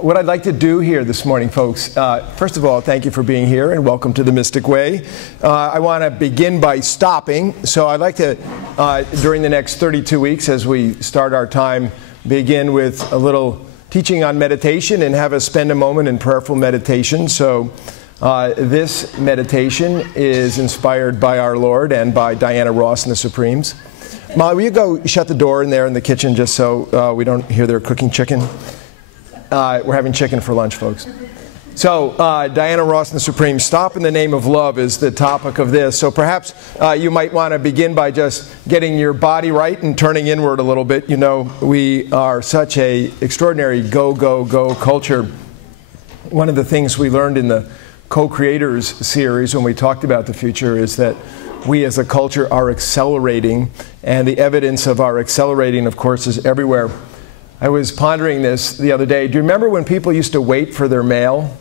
What I'd like to do here this morning, folks, first of all, thank you for being here and welcome to the Mystic Way. I want to begin by stopping. So I'd like to, during the next 32 weeks as we start our time, begin with a little teaching on meditation and have us spend a moment in prayerful meditation. So this meditation is inspired by our Lord and by Diana Ross and the Supremes. Molly, will you go shut the door in there in the kitchen just so we don't hear they're cooking chicken? We're having chicken for lunch, folks. So, Diana Ross and the Supreme, Stop in the Name of Love is the topic of this. So perhaps you might want to begin by just getting your body right and turning inward a little bit. You know, we are such a extraordinary go, go, go culture. One of the things we learned in the Co-Creators series when we talked about the future is that we as a culture are accelerating, and the evidence of our accelerating, of course, is everywhere. I was pondering this the other day. Do you remember when people used to wait for their mail?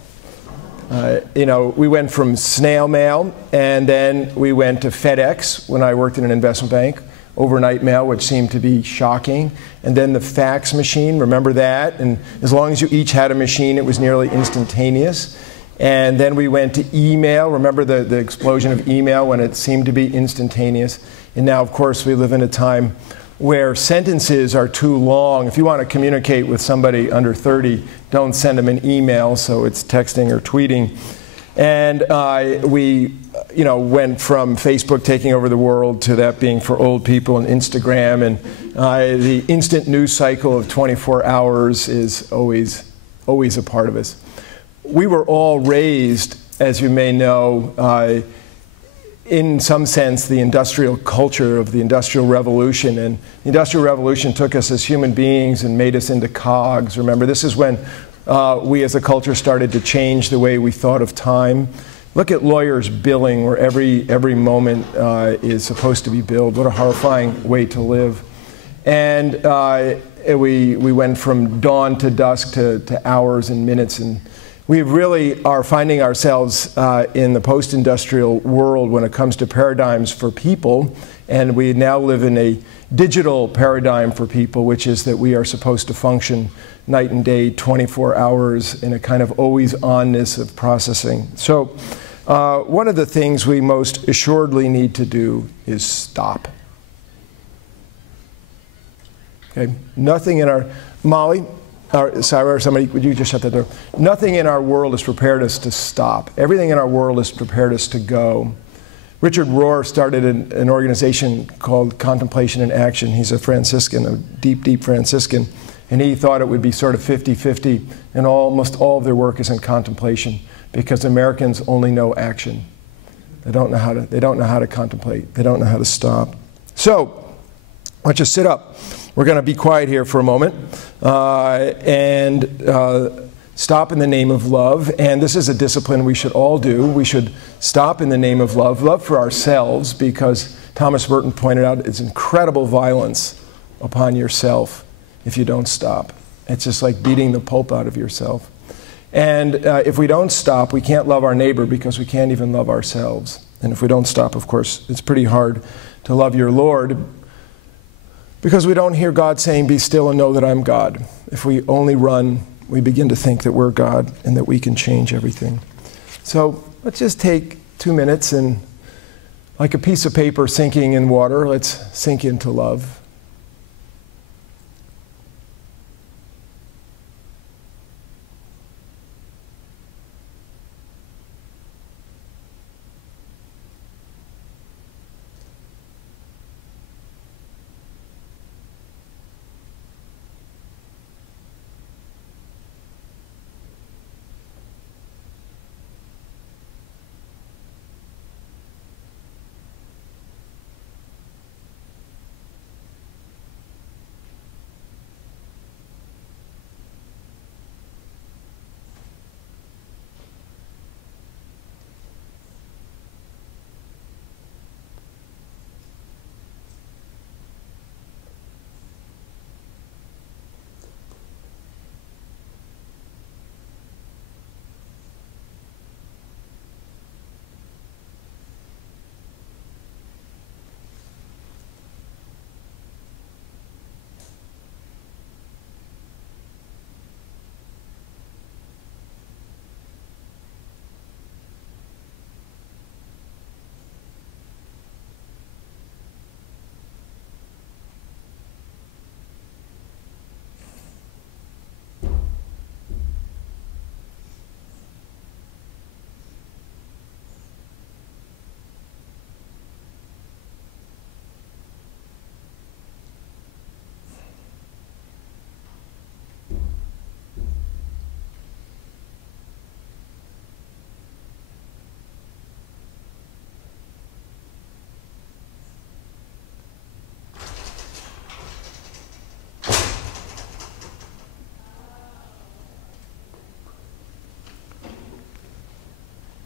You know, we went from snail mail, and then we went to FedEx when I worked in an investment bank, overnight mail, which seemed to be shocking. And then the fax machine, remember that? And as long as you each had a machine, it was nearly instantaneous. And then we went to email. Remember the explosion of email when it seemed to be instantaneous? And now, of course, we live in a time where sentences are too long. If you want to communicate with somebody under 30, don't send them an email, so it's texting or tweeting. And we went from Facebook taking over the world to that being for old people, and Instagram, and the instant news cycle of 24 hours is always a part of us. We were all raised, as you may know, in some sense, the industrial culture of the Industrial Revolution. And the Industrial Revolution took us as human beings and made us into cogs. Remember, this is when we as a culture started to change the way we thought of time. Look at lawyers billing, where every moment is supposed to be billed. What a horrifying way to live. And we went from dawn to dusk to hours and minutes, and we really are finding ourselves in the post-industrial world when it comes to paradigms for people, and we now live in a digital paradigm for people, which is that we are supposed to function night and day, 24 hours, in a kind of always-onness of processing. So one of the things we most assuredly need to do is stop. Okay, nothing in our... Molly? Sarah, or somebody, would you just shut that door? Nothing in our world has prepared us to stop. Everything in our world has prepared us to go. Richard Rohr started an organization called Contemplation and Action. He's a Franciscan, a deep, deep Franciscan. And he thought it would be sort of 50-50, and almost all of their work is in contemplation, because Americans only know action. They don't know how to contemplate. They don't know how to stop. So, let's just sit up. We're going to be quiet here for a moment and stop in the name of love. And this is a discipline we should all do. We should stop in the name of love. Love for ourselves, because Thomas Merton pointed out it's incredible violence upon yourself if you don't stop. It's just like beating the pulp out of yourself. And if we don't stop, we can't love our neighbor, because we can't even love ourselves. And if we don't stop, of course, it's pretty hard to love your Lord, because we don't hear God saying, "Be still and know that I'm God." If we only run, we begin to think that we're God and that we can change everything. So let's just take 2 minutes and, like a piece of paper sinking in water, let's sink into love.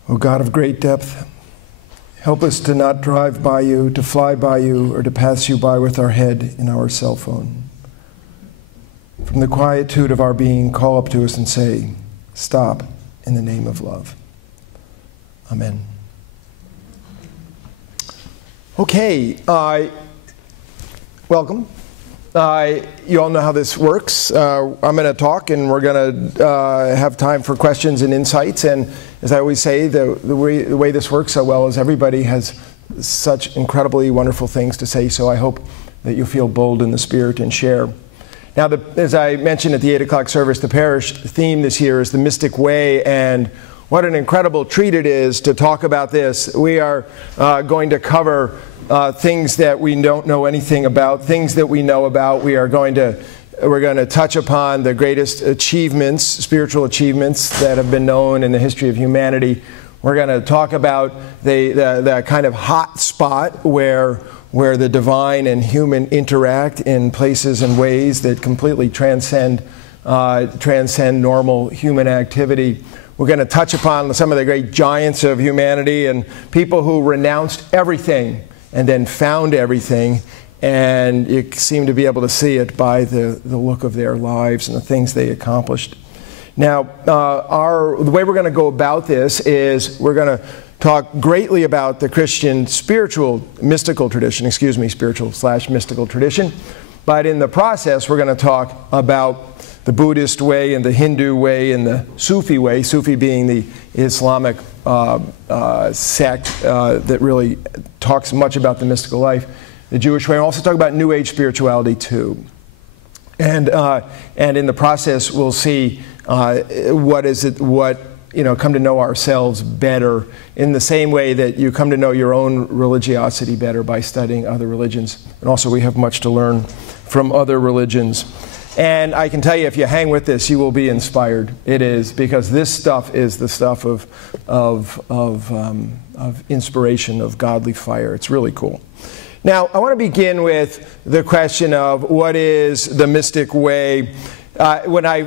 O God of great depth, help us to not drive by you, to fly by you, or to pass you by with our head in our cell phone. From the quietude of our being, call up to us and say, stop in the name of love. Amen. Okay, welcome. You all know how this works. I'm going to talk, and we're going to have time for questions and insights. And as I always say, the way this works so well is everybody has such incredibly wonderful things to say. So I hope that you feel bold in the spirit and share. Now, as I mentioned at the 8 o'clock service, the parish theme this year is the Mystic Way, and what an incredible treat it is to talk about this. We are going to cover things that we don't know anything about, things that we know about. We're going to touch upon the greatest achievements, spiritual achievements that have been known in the history of humanity. We're going to talk about the kind of hot spot where the divine and human interact in places and ways that completely transcend normal human activity. We're going to touch upon some of the great giants of humanity and people who renounced everything and then found everything, and you seem to be able to see it by the look of their lives and the things they accomplished. Now, the way we're going to go about this is we're going to talk greatly about the Christian mystical tradition, spiritual/mystical tradition, but in the process we're going to talk about the Buddhist way and the Hindu way and the Sufi way, Sufi being the Islamic sect that really talks much about the mystical life, the Jewish way, and also talk about New Age spirituality too. And in the process we'll see come to know ourselves better in the same way that you come to know your own religiosity better by studying other religions. And also we have much to learn from other religions. And I can tell you, if you hang with this, you will be inspired. It is, because this stuff is the stuff of inspiration, of godly fire. It's really cool. Now, I want to begin with the question of what is the mystic way. When we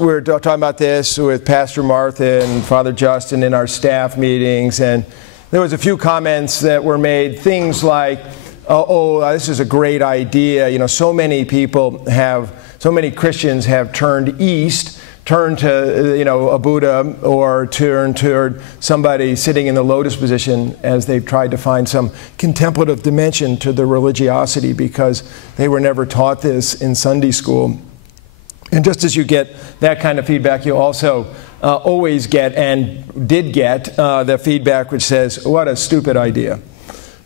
were talking about this with Pastor Martha and Father Justin in our staff meetings, and there was a few comments that were made, things like, this is a great idea. You know, so many Christians have turned east, turned to, a Buddha, or turned toward somebody sitting in the lotus position as they've tried to find some contemplative dimension to their religiosity because they were never taught this in Sunday school. And just as you get that kind of feedback, you also always get, and did get, the feedback which says, what a stupid idea.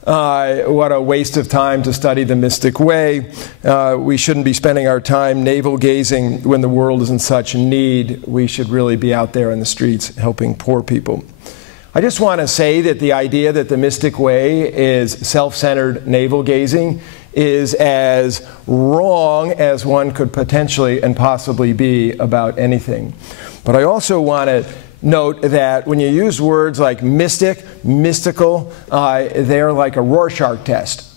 What a waste of time to study the mystic way. We shouldn't be spending our time navel-gazing when the world is in such need. We should really be out there in the streets helping poor people. I just want to say that the idea that the mystic way is self-centered navel-gazing is as wrong as one could potentially and possibly be about anything. But I also want to note that when you use words like mystic, mystical, they're like a Rorschach test.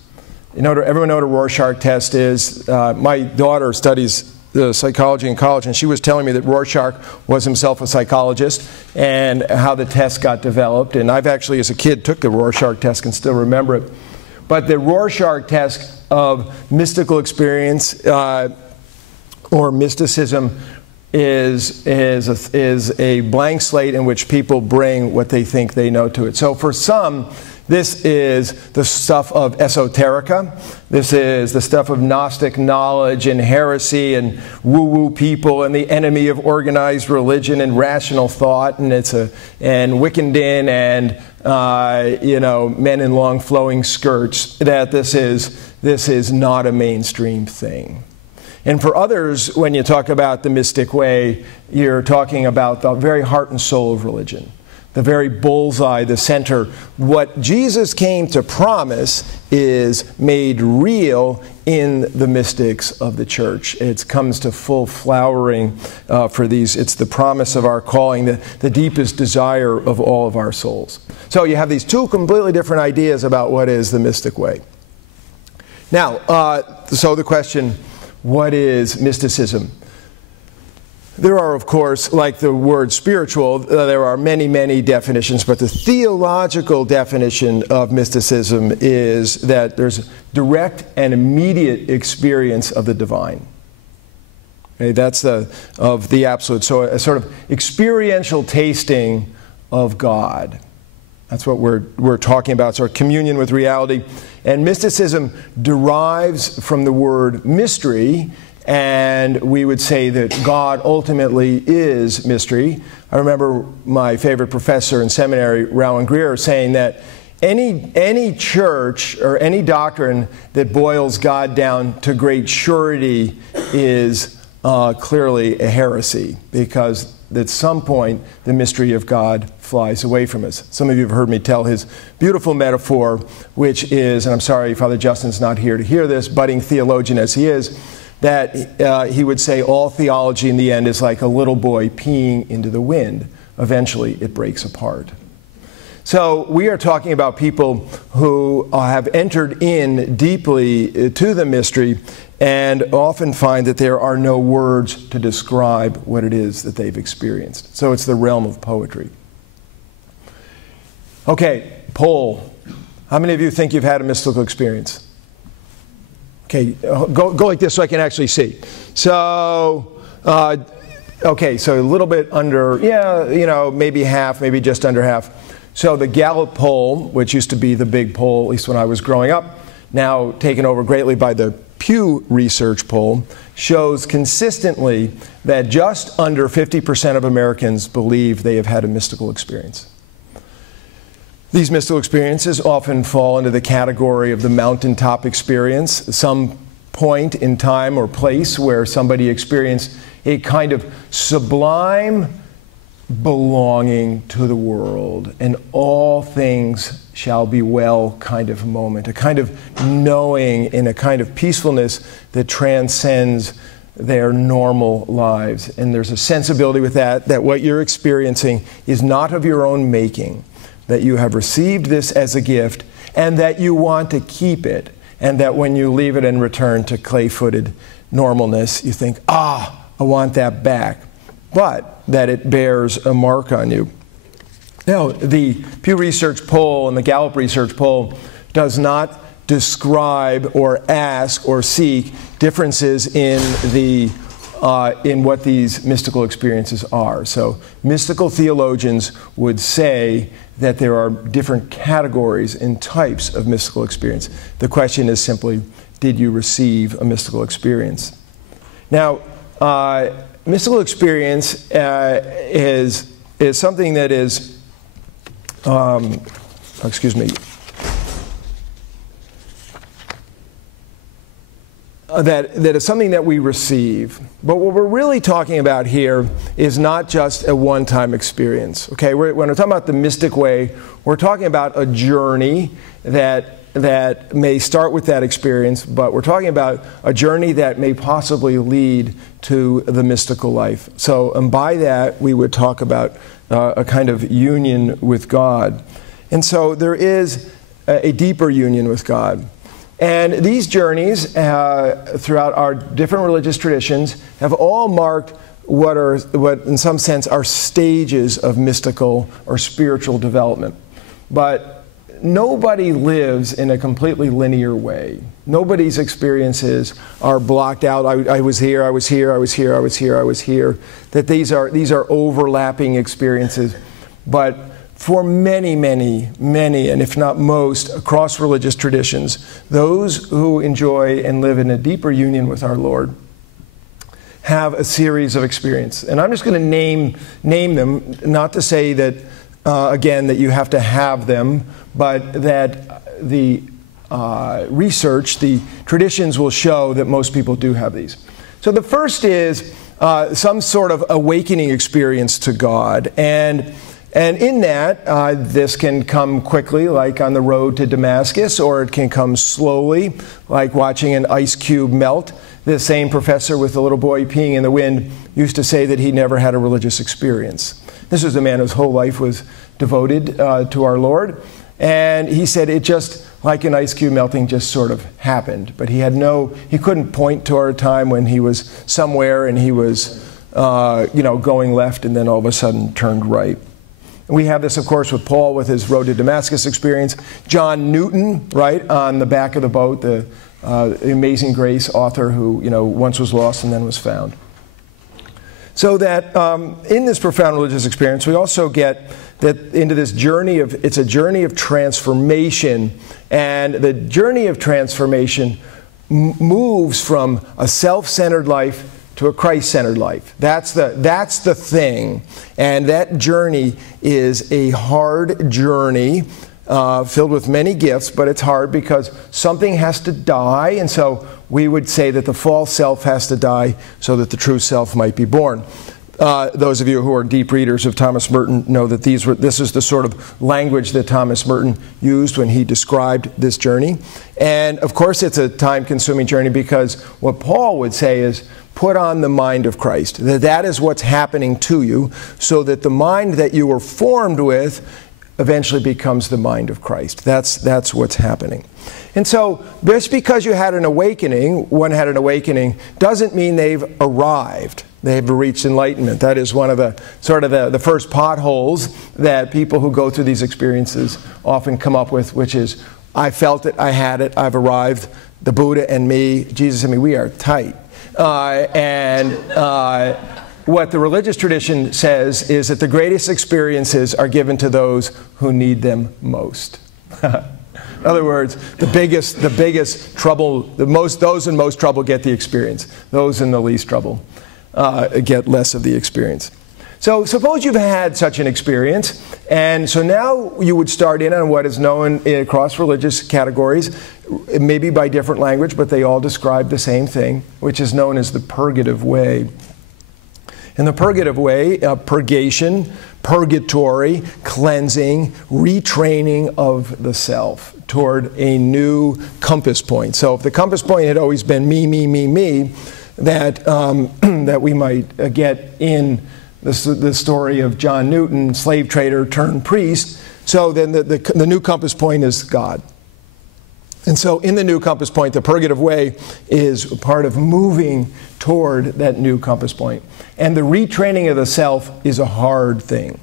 Everyone know what a Rorschach test is. My daughter studies psychology in college, and she was telling me that Rorschach was himself a psychologist and how the test got developed. And I've actually, as a kid, took the Rorschach test and still remember it. But the Rorschach test of mystical experience or mysticism is a blank slate in which people bring what they think they know to it. So for some, this is the stuff of esoterica. This is the stuff of Gnostic knowledge and heresy and woo-woo people and the enemy of organized religion and rational thought, and Wickenden and men in long flowing skirts. That this is not a mainstream thing. And for others, when you talk about the mystic way, you're talking about the very heart and soul of religion, the very bullseye, the center. What Jesus came to promise is made real in the mystics of the church. It comes to full flowering for these. It's the promise of our calling, the deepest desire of all of our souls. So you have these two completely different ideas about what is the mystic way. Now, so the question, what is mysticism? There are, of course, like the word spiritual, there are many, many definitions, but the theological definition of mysticism is that there's direct and immediate experience of the divine. Okay, that's of the absolute. So a sort of experiential tasting of God. That's what we're talking about, sort of communion with reality. And mysticism derives from the word mystery, and we would say that God ultimately is mystery. I remember my favorite professor in seminary, Rowan Greer, saying that any church or any doctrine that boils God down to great surety is clearly a heresy, because at some point the mystery of God flies away from us. Some of you have heard me tell his beautiful metaphor, which is, and I'm sorry Father Justin's not here to hear this, budding theologian as he is, that he would say all theology in the end is like a little boy peeing into the wind. Eventually it breaks apart. So we are talking about people who have entered in deeply to the mystery and often find that there are no words to describe what it is that they've experienced. So it's the realm of poetry. Okay, poll. How many of you think you've had a mystical experience? Okay, go like this so I can actually see. So, okay, so a little bit under, yeah, you know, maybe half, maybe just under half. So the Gallup poll, which used to be the big poll, at least when I was growing up, now taken over greatly by the Pew Research poll, shows consistently that just under 50% of Americans believe they have had a mystical experience. These mystical experiences often fall into the category of the mountaintop experience, some point in time or place where somebody experienced a kind of sublime belonging to the world, and all things shall be well kind of moment, a kind of knowing and a kind of peacefulness that transcends their normal lives. And there's a sensibility with that what you're experiencing is not of your own making, that you have received this as a gift, and that you want to keep it, and that when you leave it and return to clay-footed normalness, you think, I want that back, but that it bears a mark on you. Now, the Pew Research poll and the Gallup Research poll does not describe or ask or seek differences in what these mystical experiences are. So mystical theologians would say that there are different categories and types of mystical experience. The question is simply, did you receive a mystical experience? Now, mystical experience is something that is, that is something that we receive. But what we're really talking about here is not just a one-time experience. Okay, when we're talking about the mystic way, we're talking about a journey that may start with that experience, but we're talking about a journey that may possibly lead to the mystical life. So, and by that, we would talk about a kind of union with God. And so there is a deeper union with God. And these journeys throughout our different religious traditions have all marked what in some sense are stages of mystical or spiritual development. But nobody lives in a completely linear way. Nobody's experiences are blocked out. I was here, I was here, I was here, I was here, I was here. That these are overlapping experiences. But for many, many, many, and if not most, across religious traditions, those who enjoy and live in a deeper union with our Lord have a series of experiences. And I'm just going to name them, not to say that, again, that you have to have them, but that the research, the traditions will show that most people do have these. So the first is some sort of awakening experience to God. And in that, this can come quickly, like on the road to Damascus, or it can come slowly, like watching an ice cube melt. The same professor with the little boy peeing in the wind used to say that he never had a religious experience. This was a man whose whole life was devoted to our Lord. And he said it just, like an ice cube melting, just sort of happened. But he couldn't point to a time when he was somewhere and he was going left and then all of a sudden turned right. We have this, of course, with Paul with his road to Damascus experience. John Newton, right, on the back of the boat, the Amazing Grace author who, once was lost and then was found. So that in this profound religious experience, we also get that into this journey it's a journey of transformation. And the journey of transformation moves from a self-centered life to a Christ-centered life. That's the thing. And that journey is a hard journey filled with many gifts, but it's hard because something has to die. And so we would say that the false self has to die so that the true self might be born. Those of you who are deep readers of Thomas Merton know that this is the sort of language that Thomas Merton used when he described this journey. And of course it's a time-consuming journey because what Paul would say is, put on the mind of Christ. That is what's happening to you, so that the mind that you were formed with eventually becomes the mind of Christ. That's what's happening. And so just because you had an awakening, one had an awakening, doesn't mean they've arrived. They've reached enlightenment. That is one of the sort of the first potholes that people who go through these experiences often come up with, which is, I felt it, I had it, I've arrived. The Buddha and me, Jesus and me, we are tight. What the religious tradition says is that the greatest experiences are given to those who need them most. In other words, the biggest trouble, those in most trouble get the experience. Those in the least trouble get less of the experience. So suppose you've had such an experience, and so now you would start in on what is known across religious categories, maybe by different language, but they all describe the same thing, which is known as the purgative way. In the purgative way, purgation, purgatory, cleansing, retraining of the self toward a new compass point. So if the compass point had always been me, me, me, me, that we might get in the story of John Newton, slave trader turned priest. So then the new compass point is God. And so in the new compass point, the purgative way is part of moving toward that new compass point. And the retraining of the self is a hard thing.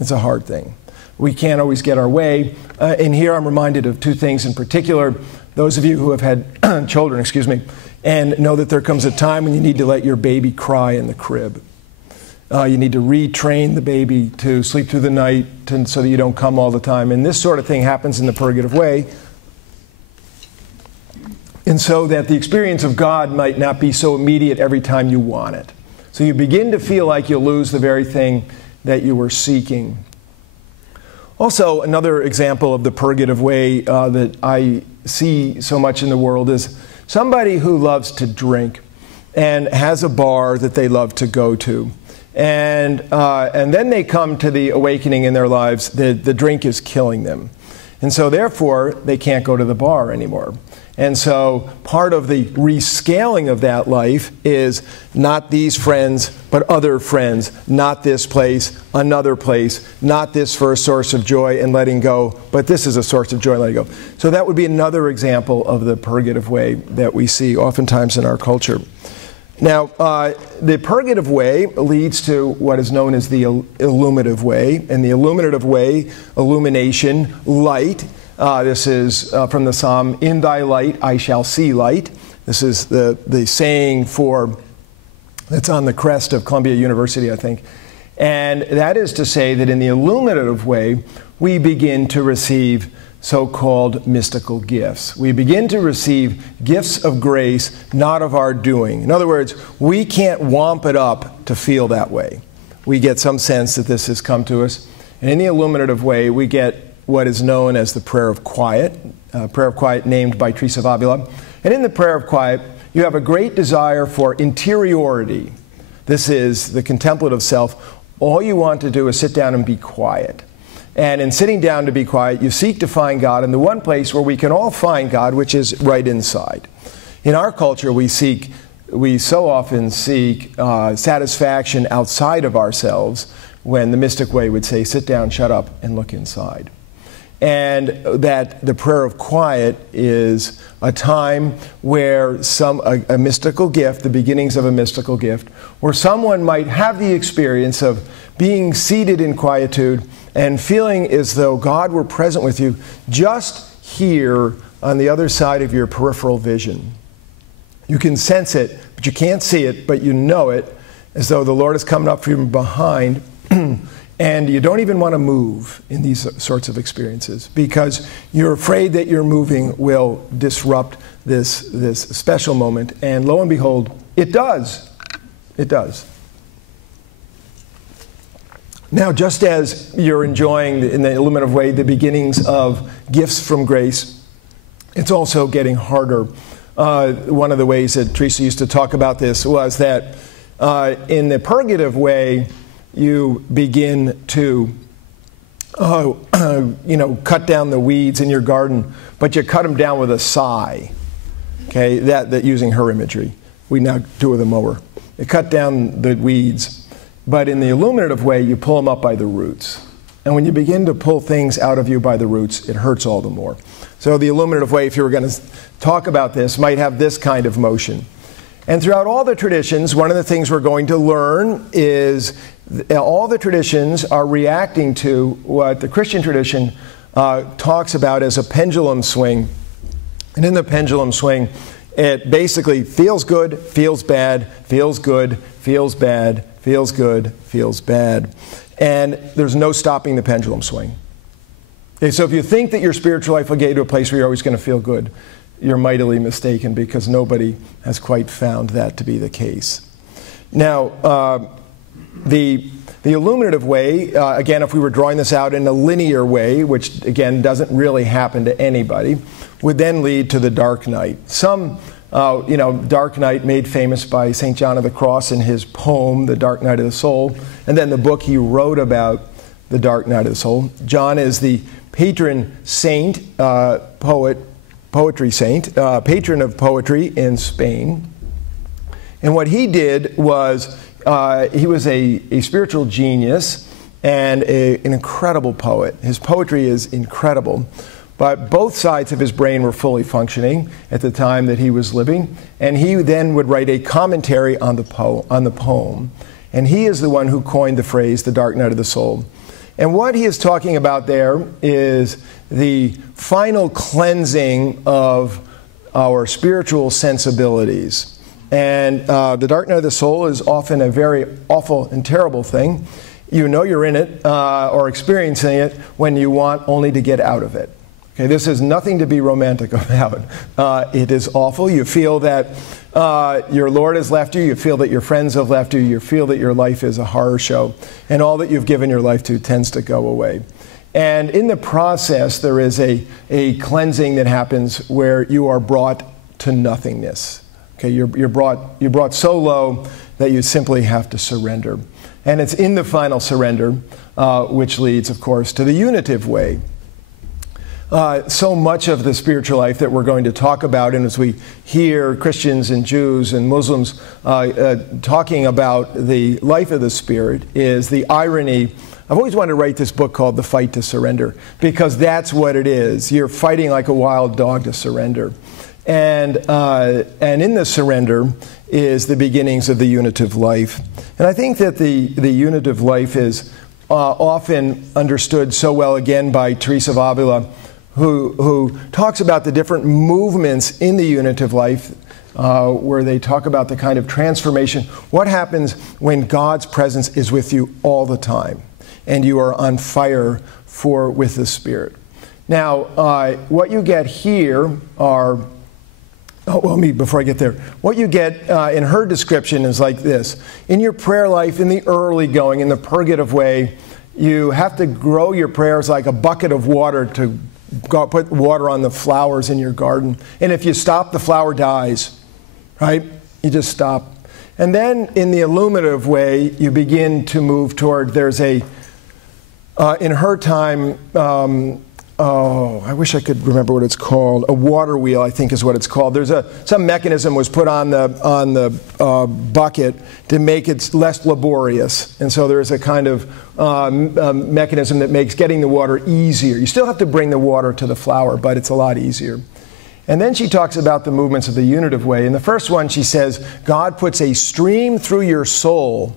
It's a hard thing. We can't always get our way. And here I'm reminded of two things in particular. Those of you who have had children, and know that there comes a time when you need to let your baby cry in the crib. You need to retrain the baby to sleep through the night so that you don't come all the time. And this sort of thing happens in the purgative way. And so that the experience of God might not be so immediate every time you want it. So you begin to feel like you'll lose the very thing that you were seeking. Also, another example of the purgative way that I see so much in the world is somebody who loves to drink and has a bar that they love to go to. And then they come to the awakening in their lives that the drink is killing them. And so therefore, they can't go to the bar anymore. And so part of the rescaling of that life is not these friends, but other friends, not this place, another place, not this for a source of joy and letting go, but this is a source of joy and letting go. So that would be another example of the purgative way that we see oftentimes in our culture. Now, the purgative way leads to what is known as the illuminative way. And the illuminative way, illumination, light. This is from the Psalm, "In thy light I shall see light." This is the saying that's on the crest of Columbia University, I think. And that is to say that in the illuminative way, we begin to receive so-called mystical gifts. We begin to receive gifts of grace, not of our doing. In other words, we can't womp it up to feel that way. We get some sense that this has come to us. And in the illuminative way, we get what is known as the prayer of quiet named by Teresa of Avila. And in the prayer of quiet, you have a great desire for interiority. This is the contemplative self. All you want to do is sit down and be quiet. And in sitting down to be quiet, you seek to find God in the one place where we can all find God, which is right inside. In our culture, we so often seek satisfaction outside of ourselves, when the mystic way would say, sit down, shut up, and look inside. and that the prayer of quiet is a time where a mystical gift, the beginnings of a mystical gift, where someone might have the experience of being seated in quietude and feeling as though God were present with you just here on the other side of your peripheral vision. You can sense it, but you can't see it, but you know it, as though the Lord is coming up from behind. And you don't even want to move in these sorts of experiences because you're afraid that your moving will disrupt this special moment. And lo and behold, it does. It does. Now, just as you're enjoying, in the illuminative way, the beginnings of gifts from grace, it's also getting harder. One of the ways that Teresa used to talk about this was that in the purgative way, you begin to, cut down the weeds in your garden, but you cut them down with a sigh. Okay, that using her imagery. We now do it with a mower. You cut down the weeds, but in the illuminative way, you pull them up by the roots. And when you begin to pull things out of you by the roots, it hurts all the more. So the illuminative way, if you were going to talk about this, might have this kind of motion. And throughout all the traditions, one of the things we're going to learn is all the traditions are reacting to what the Christian tradition talks about as a pendulum swing. And in the pendulum swing, it basically feels good, feels bad, feels good, feels bad, feels good, feels bad. And there's no stopping the pendulum swing. Okay, so if you think that your spiritual life will get you to a place where you're always going to feel good, you're mightily mistaken because nobody has quite found that to be the case. Now, the illuminative way, again, if we were drawing this out in a linear way, which again doesn't really happen to anybody, would then lead to the dark night. Some, dark night made famous by St. John of the Cross in his poem, The Dark Night of the Soul, and then the book he wrote about the dark night of the soul. John is the patron saint, poetry saint, patron of poetry in Spain. And what he did was, he was a spiritual genius and an incredible poet. His poetry is incredible. But both sides of his brain were fully functioning at the time that he was living. And he then would write a commentary on the poem. And he is the one who coined the phrase, the dark night of the soul. And what he is talking about there is the final cleansing of our spiritual sensibilities. And the dark night of the soul is often a very awful and terrible thing. You know you're in it or experiencing it when you want only to get out of it. Okay, this is nothing to be romantic about. It is awful. You feel that your Lord has left you. You feel that your friends have left you. You feel that your life is a horror show. And all that you've given your life to tends to go away. And in the process, there is a cleansing that happens where you are brought to nothingness. Okay, you're brought so low that you simply have to surrender. And it's in the final surrender, which leads, of course, to the unitive way. So much of the spiritual life that we're going to talk about, and as we hear Christians and Jews and Muslims talking about the life of the Spirit, is the irony. I've always wanted to write this book called The Fight to Surrender, because that's what it is. You're fighting like a wild dog to surrender. And in the surrender is the beginnings of the unitive life. And I think that the unitive life is often understood so well, again, by Teresa of Avila, who talks about the different movements in the unitive life, where they talk about the kind of transformation. What happens when God's presence is with you all the time, and you are on fire with the Spirit? Now, what you get here are... before I get there, what you get in her description is like this. In your prayer life, in the early going, in the purgative way, you have to grow your prayers like a bucket of water to put water on the flowers in your garden. And if you stop, the flower dies, right? You just stop. And then in the illuminative way, you begin to move toward, in her time, oh, I wish I could remember what it's called. A water wheel, I think, is what it's called. There's some mechanism was put on the bucket to make it less laborious, and so there's a kind of mechanism that makes getting the water easier. You still have to bring the water to the flower, but it's a lot easier. And then she talks about the movements of the unitive way. In the first one, she says, God puts a stream through your soul.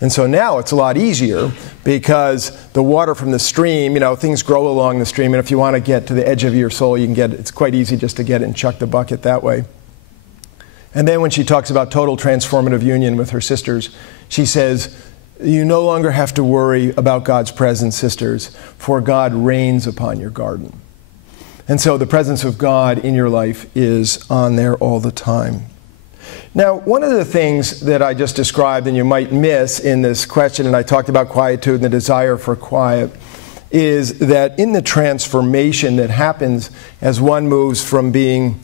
And so now it's a lot easier because the water from the stream, you know, things grow along the stream, and if you want to get to the edge of your soul, you can get it. It's quite easy just to get it and chuck the bucket that way. And then when she talks about total transformative union with her sisters, she says, you no longer have to worry about God's presence, sisters, for God reigns upon your garden. And so the presence of God in your life is on there all the time. Now, one of the things that I just described and you might miss in this question, and I talked about quietude and the desire for quiet, is that in the transformation that happens as one moves from being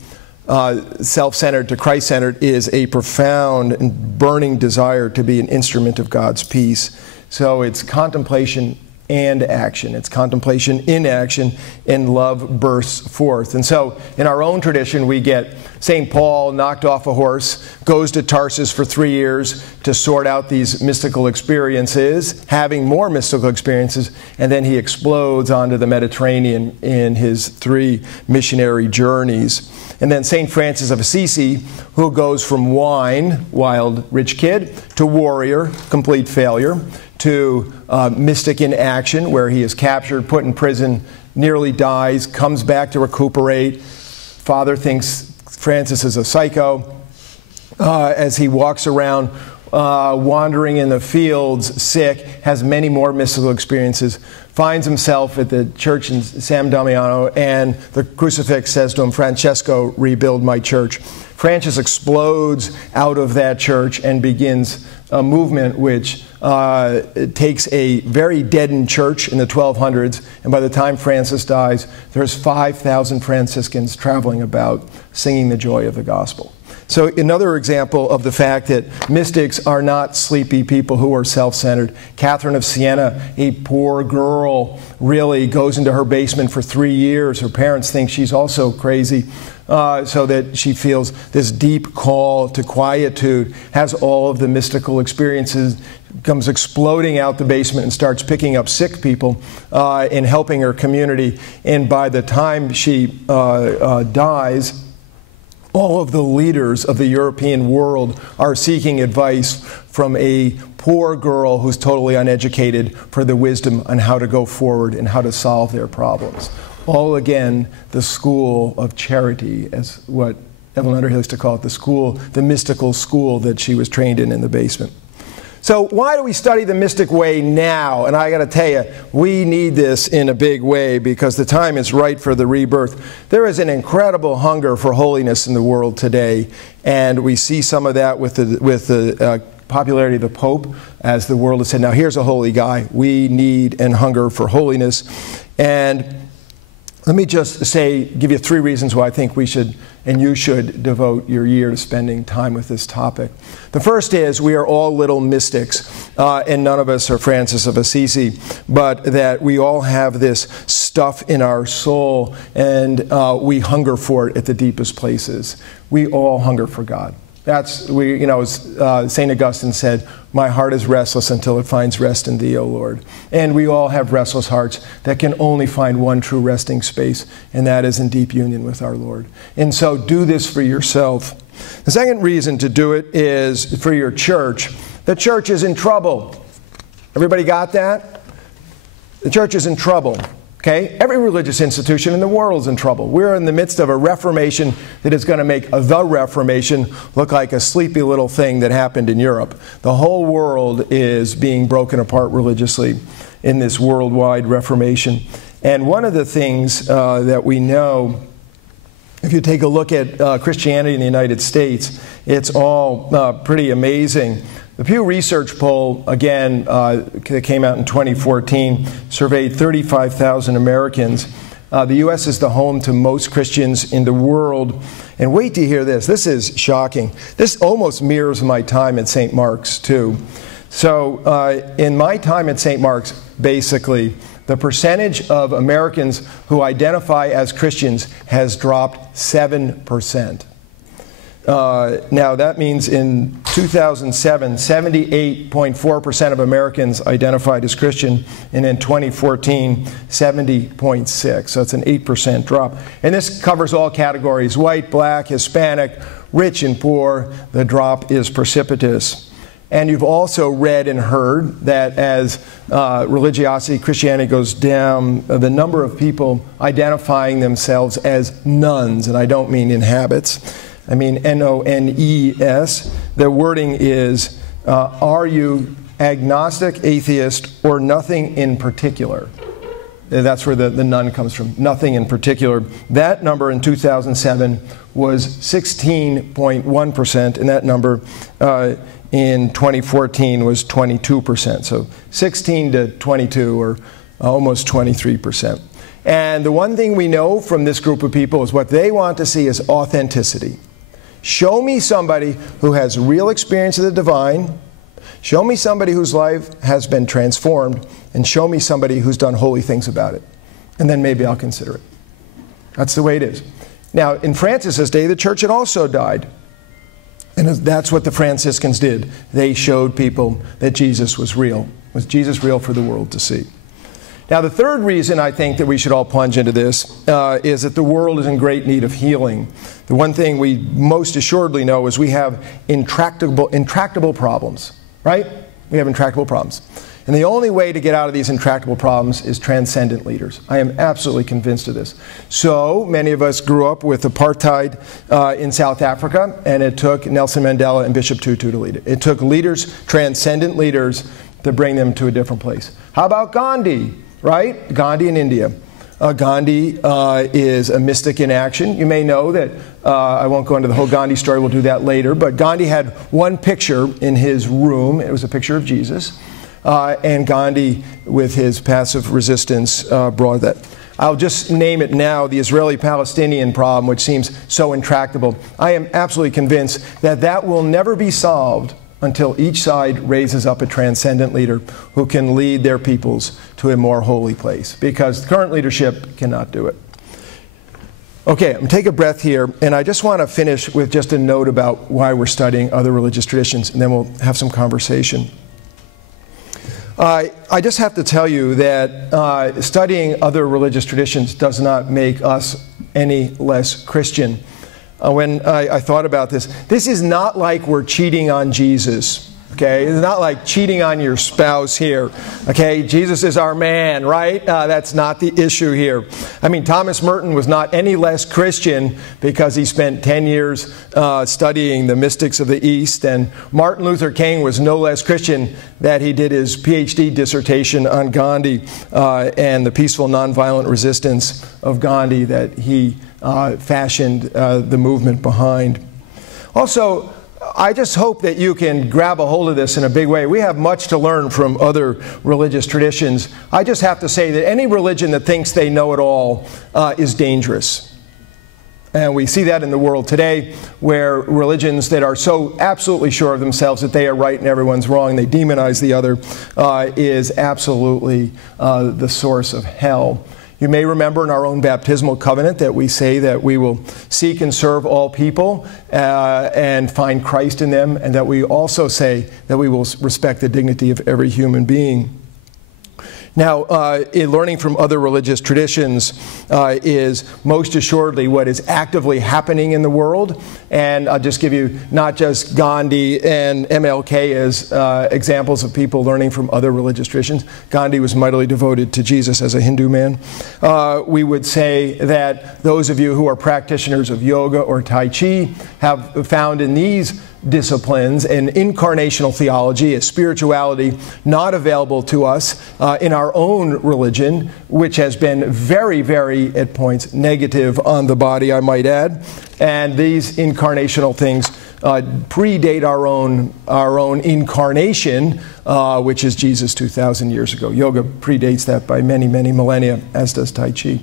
self-centered to Christ-centered is a profound and burning desire to be an instrument of God's peace. So it's contemplation and action. It's contemplation in action, and love bursts forth. And so in our own tradition, we get St. Paul knocked off a horse, goes to Tarsus for 3 years to sort out these mystical experiences, having more mystical experiences, and then he explodes onto the Mediterranean in his 3 missionary journeys. And then St. Francis of Assisi, who goes from wine, wild rich kid, to warrior, complete failure, to mystic in action, where he is captured, put in prison, nearly dies, comes back to recuperate. Father thinks Francis is a psycho. As he walks around wandering in the fields, sick, has many more mystical experiences, finds himself at the church in San Damiano, and the crucifix says to him, Francesco, rebuild my church. Francis explodes out of that church and begins a movement which takes a very deadened church in the 1200s, and by the time Francis dies, there's 5,000 Franciscans traveling about singing the joy of the gospel. So another example of the fact that mystics are not sleepy people who are self-centered. Catherine of Siena, a poor girl, really goes into her basement for 3 years. Her parents think she's also crazy, so that she feels this deep call to quietude, has all of the mystical experiences, comes exploding out the basement and starts picking up sick people and helping her community. And by the time she dies, all of the leaders of the European world are seeking advice from a poor girl who's totally uneducated for the wisdom on how to go forward and how to solve their problems. All again, the school of charity, as what Evelyn Underhill used to call it, the school, the mystical school that she was trained in the basement. So why do we study the mystic way now? And I got to tell you, we need this in a big way because the time is right for the rebirth. There is an incredible hunger for holiness in the world today, and we see some of that with the popularity of the Pope, as the world has said, now here's a holy guy. We need and hunger for holiness. And let me just say, give you 3 reasons why I think we should and you should devote your year to spending time with this topic. The first is we are all little mystics, and none of us are Francis of Assisi, but that we all have this stuff in our soul, and we hunger for it at the deepest places. We all hunger for God. That's, as St. Augustine said, my heart is restless until it finds rest in thee, O Lord. And we all have restless hearts that can only find one true resting space, and that is in deep union with our Lord. And so do this for yourself. The second reason to do it is for your church. The church is in trouble. Everybody got that? The church is in trouble. Okay? Every religious institution in the world is in trouble. We're in the midst of a reformation that is going to make the Reformation look like a sleepy little thing that happened in Europe. The whole world is being broken apart religiously in this worldwide Reformation. And one of the things that we know, if you take a look at Christianity in the United States, it's all pretty amazing. The Pew Research poll, again, that came out in 2014, surveyed 35,000 Americans. The U.S. is the home to most Christians in the world. And wait to hear this. This is shocking. This almost mirrors my time at St. Mark's, too. So in my time at St. Mark's, basically, the percentage of Americans who identify as Christians has dropped 7%. Now, that means in 2007, 78.4% of Americans identified as Christian, and in 2014, 70.6%. So it's an 8% drop. And this covers all categories: white, black, Hispanic, rich and poor. The drop is precipitous. And you've also read and heard that as religiosity, Christianity goes down, the number of people identifying themselves as nuns, and I don't mean in habits, I mean N-O-N-E-S. The wording is, are you agnostic, atheist, or nothing in particular? That's where the nun comes from, nothing in particular. That number in 2007 was 16.1%, and that number in 2014 was 22%. So 16 to 22, or almost 23%. And the one thing we know from this group of people is what they want to see is authenticity. Show me somebody who has real experience of the divine. Show me somebody whose life has been transformed, and show me somebody who's done holy things about it. And then maybe I'll consider it. That's the way it is. Now, in Francis's day, the church had also died. And that's what the Franciscans did. They showed people that Jesus was real. Was Jesus real for the world to see? Now, the third reason I think that we should all plunge into this is that the world is in great need of healing. The one thing we most assuredly know is we have intractable problems, right? We have intractable problems. And the only way to get out of these intractable problems is transcendent leaders. I am absolutely convinced of this. So many of us grew up with apartheid in South Africa, and it took Nelson Mandela and Bishop Tutu to lead it. It took leaders, transcendent leaders, to bring them to a different place. How about Gandhi, right? Gandhi in India. Gandhi is a mystic in action. You may know that, I won't go into the whole Gandhi story, we'll do that later, but Gandhi had one picture in his room. It was a picture of Jesus. And Gandhi, with his passive resistance, brought that. I'll just name it now, the Israeli-Palestinian problem, which seems so intractable. I am absolutely convinced that that will never be solved until each side raises up a transcendent leader who can lead their peoples to a more holy place, because current leadership cannot do it. Okay, I'm going to take a breath here, and I just want to finish with just a note about why we're studying other religious traditions, and then we'll have some conversation. I just have to tell you that studying other religious traditions does not make us any less Christian. When I thought about this is not like we're cheating on Jesus. Okay, it's not like cheating on your spouse here. Okay, Jesus is our man, right? That's not the issue here. I mean, Thomas Merton was not any less Christian because he spent 10 years studying the mystics of the East, and Martin Luther King was no less Christian that he did his PhD dissertation on Gandhi and the peaceful nonviolent resistance of Gandhi that he fashioned the movement behind. Also, I just hope that you can grab a hold of this in a big way. We have much to learn from other religious traditions. I just have to say that any religion that thinks they know it all is dangerous. And we see that in the world today, where religions that are so absolutely sure of themselves that they are right and everyone's wrong, they demonize the other, is absolutely the source of hell. You may remember in our own baptismal covenant that we say that we will seek and serve all people and find Christ in them, and that we also say that we will respect the dignity of every human being. Now, in learning from other religious traditions is most assuredly what is actively happening in the world. And I'll just give you not just Gandhi and MLK as examples of people learning from other religious traditions. Gandhi was mightily devoted to Jesus as a Hindu man. We would say that those of you who are practitioners of yoga or Tai Chi have found in these disciplines an incarnational theology, a spirituality not available to us in our own religion, which has been very, very, at points, negative on the body, I might add. And these incarnational things predate our own incarnation, which is Jesus 2,000 years ago. Yoga predates that by many, many millennia, as does Tai Chi.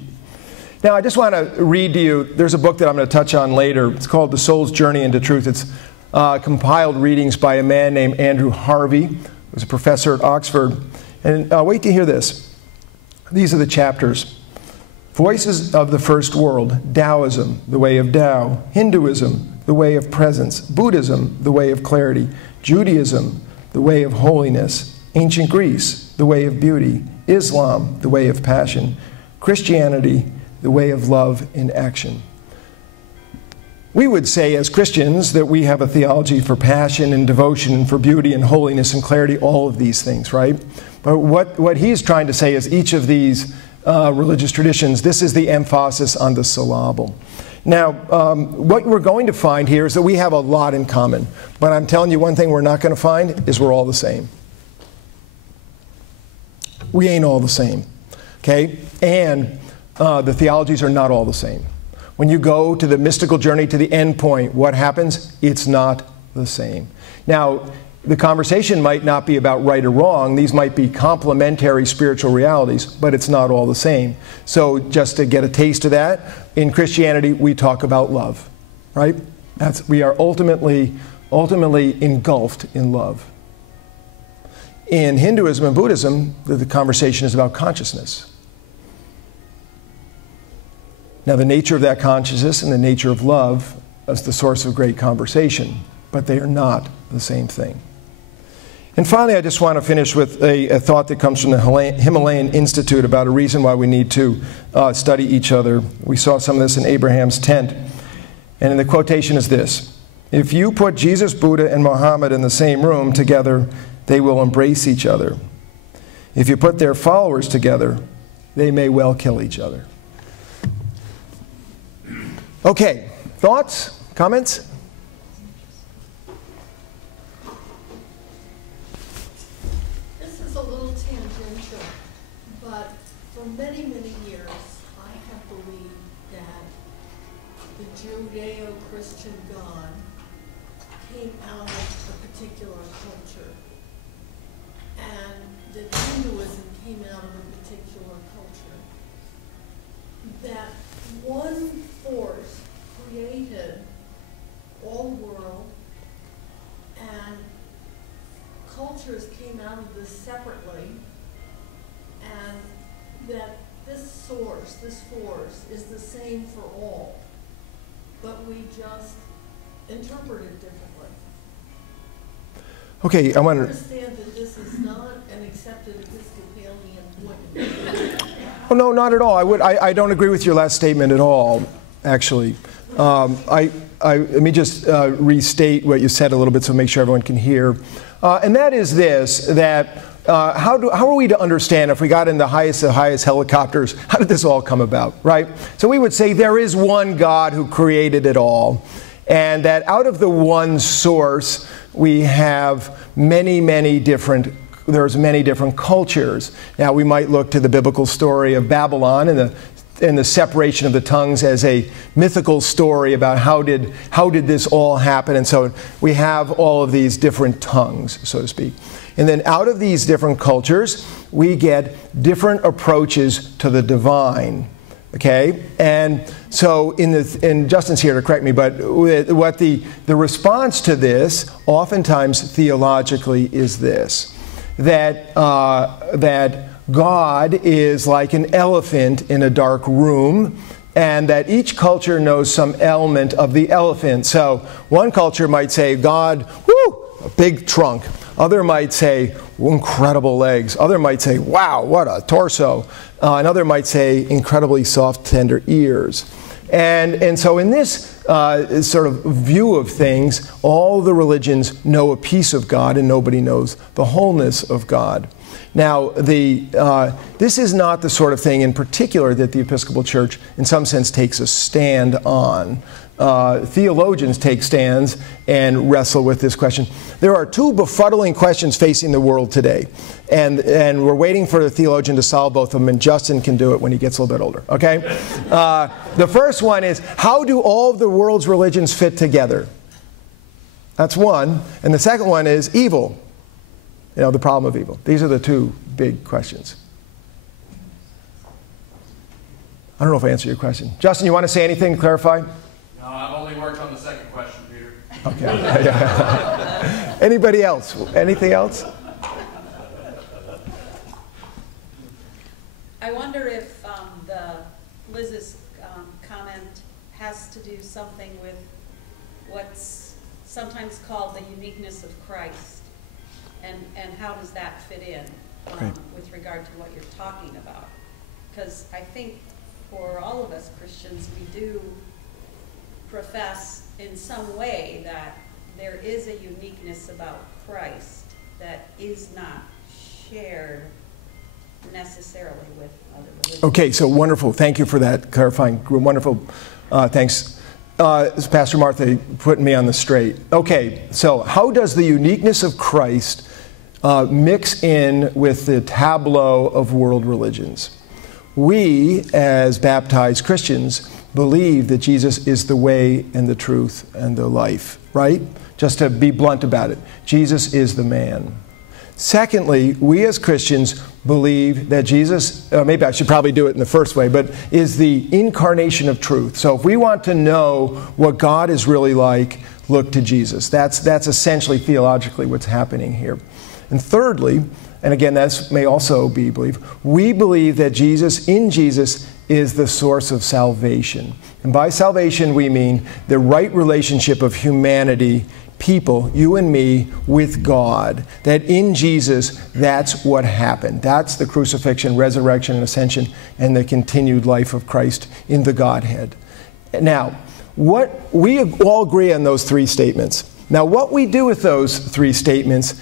Now, I just want to read to you, there's a book that I'm going to touch on later. It's called The Soul's Journey into Truth. It's compiled readings by a man named Andrew Harvey, who was a professor at Oxford. And wait to hear this. These are the chapters. Voices of the First World, Taoism, the way of Tao, Hinduism, the way of presence, Buddhism, the way of clarity, Judaism, the way of holiness, Ancient Greece, the way of beauty, Islam, the way of passion, Christianity, the way of love in action. We would say as Christians that we have a theology for passion and devotion and for beauty and holiness and clarity, all of these things, right? But what he's trying to say is each of these religious traditions, this is the emphasis on the syllable. Now, what we're going to find here is that we have a lot in common. But I'm telling you one thing we're not going to find is we're all the same. We ain't all the same, okay? And the theologies are not all the same. When you go to the mystical journey to the end point, what happens? It's not the same. Now, the conversation might not be about right or wrong. These might be complementary spiritual realities, but it's not all the same. So just to get a taste of that, in Christianity, we talk about love, right? We are ultimately engulfed in love. In Hinduism and Buddhism, the conversation is about consciousness. Now, the nature of that consciousness and the nature of love is the source of great conversation, but they are not the same thing. And finally, I just want to finish with a thought that comes from the Himalayan Institute about a reason why we need to study each other. We saw some of this in Abraham's tent. And the quotation is this: if you put Jesus, Buddha, and Muhammad in the same room together, they will embrace each other. If you put their followers together, they may well kill each other. Okay, thoughts, comments? This is a little tangential, but for many, many years, I have believed that the Judeo-Christian God came out of a particular culture, and that Hinduism came out of a particular culture. That one force created all world, and cultures came out of this separately, and that this force is the same for all, but we just interpret it differently. Okay, I want to understand that this is not an accepted Episcopalian point of view. Oh, no, not at all. I don't agree with your last statement at all, actually. Let me just restate what you said a little bit so make sure everyone can hear. And that is this, that how are we to understand, if we got in the highest helicopters, how did this all come about, right? So we would say there is one God who created it all, and that out of the one source we have many different cultures. Now, we might look to the biblical story of Babylon and the separation of the tongues as a mythical story about how did this all happen. And so we have all of these different tongues, so to speak. And then out of these different cultures, we get different approaches to the divine. Okay, and so and Justin's here to correct me, but what the response to this, oftentimes theologically, is this: that God is like an elephant in a dark room, and that each culture knows some element of the elephant. So one culture might say, God, whoo, a big trunk. Other might say, incredible legs. Other might say, wow, what a torso. Another might say, incredibly soft, tender ears. And so in this sort of view of things, all the religions know a piece of God, and nobody knows the wholeness of God. Now, this is not the sort of thing in particular that the Episcopal Church, in some sense, takes a stand on. Theologians take stands and wrestle with this question. There are two befuddling questions facing the world today, and we're waiting for the theologian to solve both of them, and Justin can do it when he gets a little bit older, okay? The first one is, how do all of the world's religions fit together? That's one. And the second one is evil. You know, the problem of evil. These are the two big questions. I don't know if I answered your question. Justin, you want to say anything to clarify? No, I've only worked on the second question, Peter. Okay. Anybody else? Anything else? I wonder if Liz's comment has to do something with what's sometimes called the uniqueness of Christ, and how does that fit in with regard to what you're talking about? Because I think for all of us Christians, we do profess in some way that there is a uniqueness about Christ that is not shared necessarily with other religions. Okay, so wonderful. Thank you for that clarifying. Wonderful. Thanks. Pastor Martha putting me on the straight. Okay, so how does the uniqueness of Christ mix in with the tableau of world religions? We, as baptized Christians, believe that Jesus is the way and the truth and the life, right? Just to be blunt about it, Jesus is the man. Secondly, we as Christians believe that Jesus, maybe I should probably do it in the first way, but is the incarnation of truth. So if we want to know what God is really like, look to Jesus. That's essentially theologically what's happening here. And thirdly, and again, that may also be belief, we believe that Jesus, in Jesus, is the source of salvation. And by salvation, we mean the right relationship of humanity, people, you and me, with God. That in Jesus, that's what happened. That's the crucifixion, resurrection, and ascension, and the continued life of Christ in the Godhead. Now, we all agree on those three statements. Now, what we do with those three statements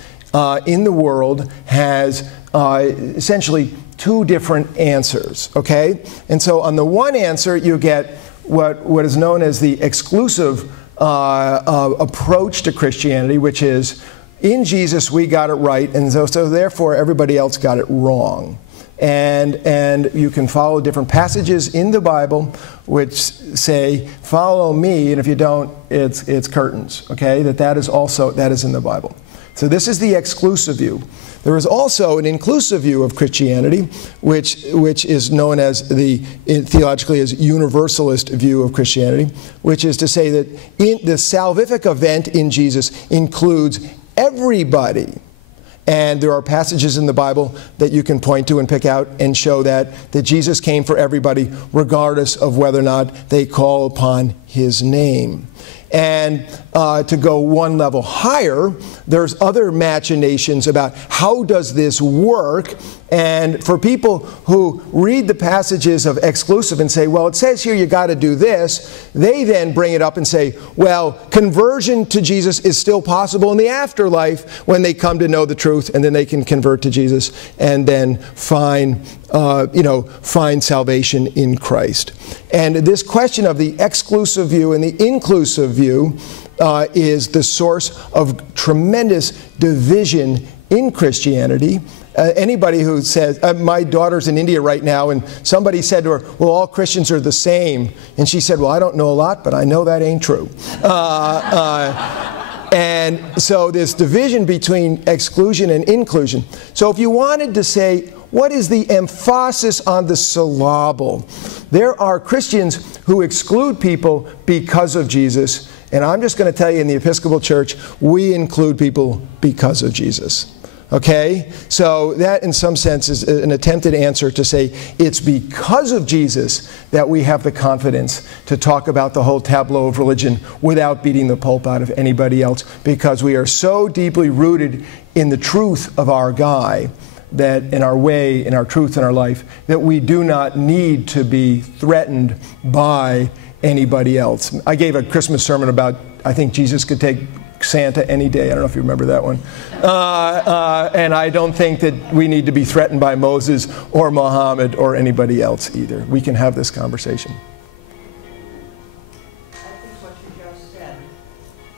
in the world has essentially two different answers, okay? And so on the one answer, you get what is known as the exclusive approach to Christianity, which is, in Jesus we got it right, and so therefore everybody else got it wrong. And you can follow different passages in the Bible which say, follow me, and if you don't, it's curtains, okay? That is in the Bible. So this is the exclusive view. There is also an inclusive view of Christianity, which is known as theologically as universalist view of Christianity, which is to say that the salvific event in Jesus includes everybody. And there are passages in the Bible that you can point to and pick out and show that Jesus came for everybody, regardless of whether or not they call upon his name. And to go one level higher, there's other machinations about how does this work. And for people who read the passages of exclusive and say, well, it says here you got to do this, they then bring it up and say, well, conversion to Jesus is still possible in the afterlife when they come to know the truth, and then they can convert to Jesus and then find salvation in Christ. And this question of the exclusive view and the inclusive view is the source of tremendous division in Christianity. Anybody who says, my daughter's in India right now, and somebody said to her, well, all Christians are the same. And she said, well, I don't know a lot, but I know that ain't true. And so this division between exclusion and inclusion. So if you wanted to say, what is the emphasis on the syllable? There are Christians who exclude people because of Jesus. And I'm just going to tell you, in the Episcopal Church, we include people because of Jesus. Okay? So that, in some sense, is an attempted answer to say it's because of Jesus that we have the confidence to talk about the whole tableau of religion without beating the pulp out of anybody else, because we are so deeply rooted in the truth of our guy, that in our way, in our truth, in our life, that we do not need to be threatened by anybody else. I gave a Christmas sermon about, I think Jesus could take Santa any day. I don't know if you remember that one. And I don't think that we need to be threatened by Moses or Muhammad or anybody else either. We can have this conversation. I think what you just said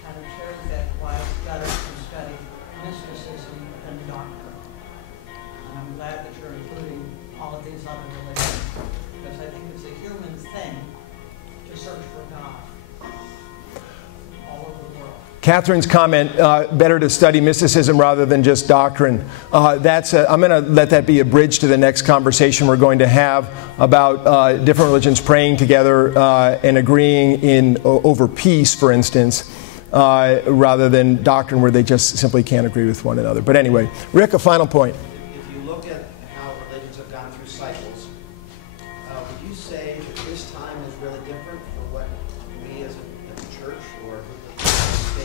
had a shared effect why it's better to study mysticism than doctrine. And I'm glad that you're including all of these other religions, because I think it's a human thing to search for God all over the world. Catherine's comment, better to study mysticism rather than just doctrine. I'm going to let that be a bridge to the next conversation we're going to have about different religions praying together and agreeing over peace, for instance, rather than doctrine where they just simply can't agree with one another. But anyway, Rick, a final point. If you look at how religions have gone through cycles. Would you say that this time is really different for what we as a church or a group of people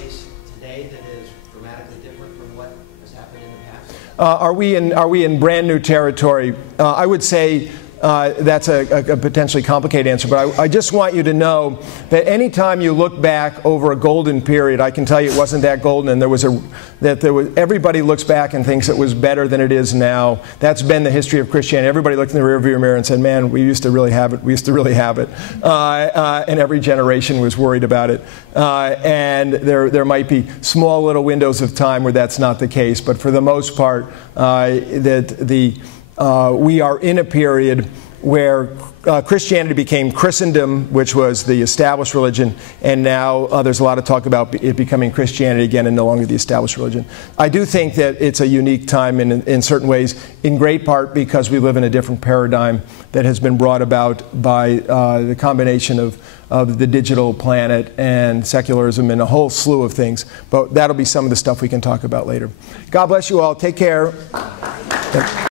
face today that is dramatically different from what has happened in the past? Are we in brand new territory? I would say that's a potentially complicated answer, but I just want you to know that any time you look back over a golden period, I can tell you it wasn't that golden, and everybody looks back and thinks it was better than it is now. That's been the history of Christianity. Everybody looked in the rearview mirror and said, "Man, we used to really have it. We used to really have it," and every generation was worried about it. And there might be small little windows of time where that's not the case, but for the most part, we are in a period where Christianity became Christendom, which was the established religion, and now there's a lot of talk about it becoming Christianity again and no longer the established religion. I do think that it's a unique time in certain ways, in great part because we live in a different paradigm that has been brought about by the combination of the digital planet and secularism and a whole slew of things. But that'll be some of the stuff we can talk about later. God bless you all. Take care.